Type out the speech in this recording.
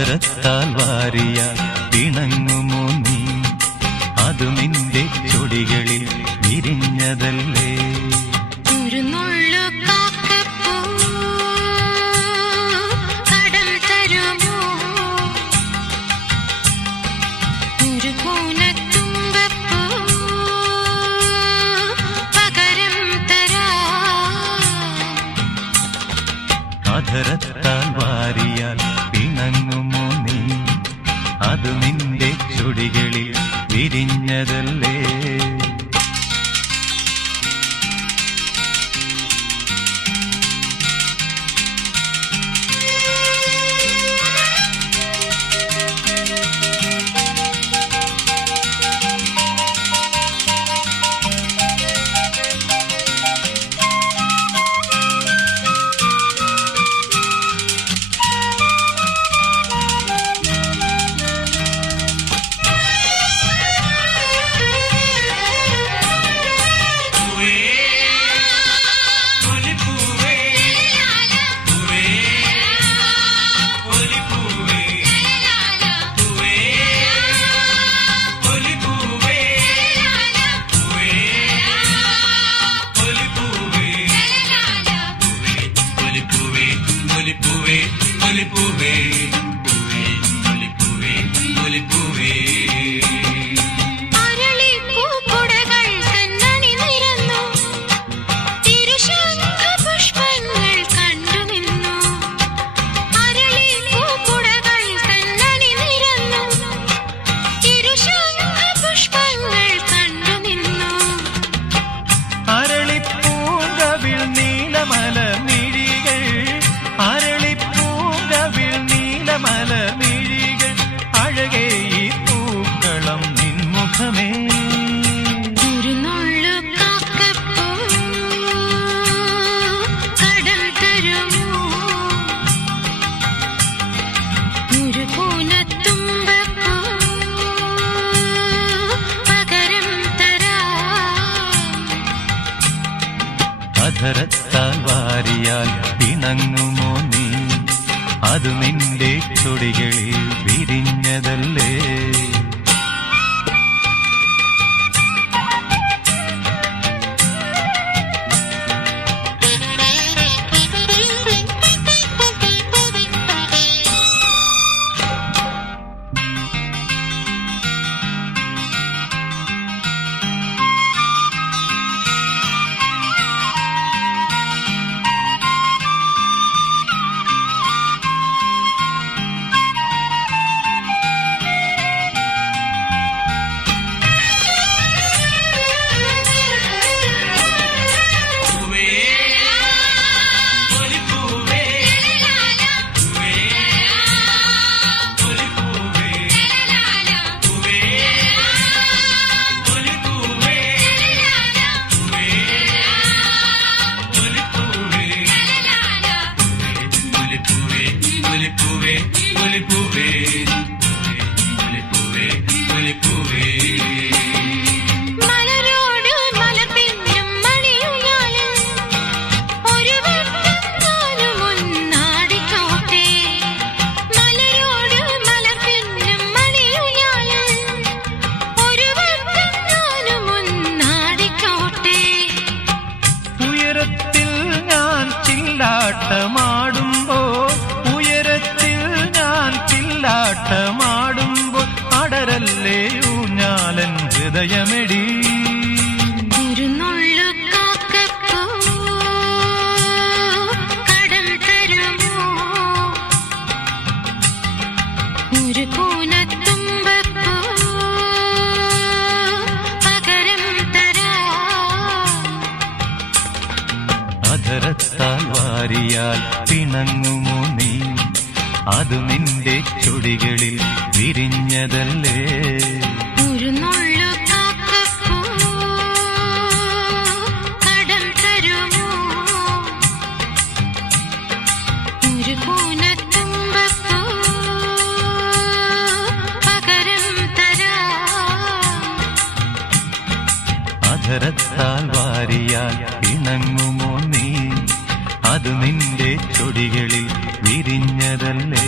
അധരത്താൽ വാരിയാൽ പിണങ്ങുമോ നീ? അതു നിന്റെ ചൊടികളിൽ വിരിഞ്ഞതല്ലേ? ഒരു നുള്ളു കാക്കപ്പൂ കടം തരുമോ? ഒരു കൂനത്തുമ്പപ്പൂ പകരം തരാം. അധരത്താൽ വാരിയാൽ പിണങ്ങുമോ നീ? അതു നിന്റെ ചൊടികളിൽ വിരിഞ്ഞതല്ലേ? ഒരു നുള്ളു കാക്കപ്പൂ കടം തരുമോ? ഒരു കൂനത്തുമ്പപ്പൂ പകരം തരാം. അധരത്താൽ വാരിയാൽ പിണങ്ങുമോ നീ? അതു നിന്റെ ചൊടികളിൽ വിരിഞ്ഞതല്ലേ? ഉയരത്തിൽ ഞാൻ ചില്ലാട്ടമാടുമ്പോൾ അടരല്ലേ ഊഞ്ഞാലൻ ഹൃദയമെടി. ഒരു നുള്ളു കാക്കപ്പൂ കടം തരുമോ? ഒരു കൂനത്തുമ്പപ്പൂ പകരം തരാം. അധരത്താൽ വാരിയാൽ പിണങ്ങുമോ നീ? അതു നിന്റെ ചൊടികളിൽ വിരിഞ്ഞതല്ലേ? ഒരു നുള്ളു കാക്കപ്പൂ കടം തരുമോ? ഒരു കൂനത്തുമ്പപ്പൂ പകരം തരാം. അധരത്താൽ വാരിയാൽ പിണങ്ങുമോ നീ? അതു നിന്റെ ചൊടികളിൽ വിരിഞ്ഞതല്ലേ?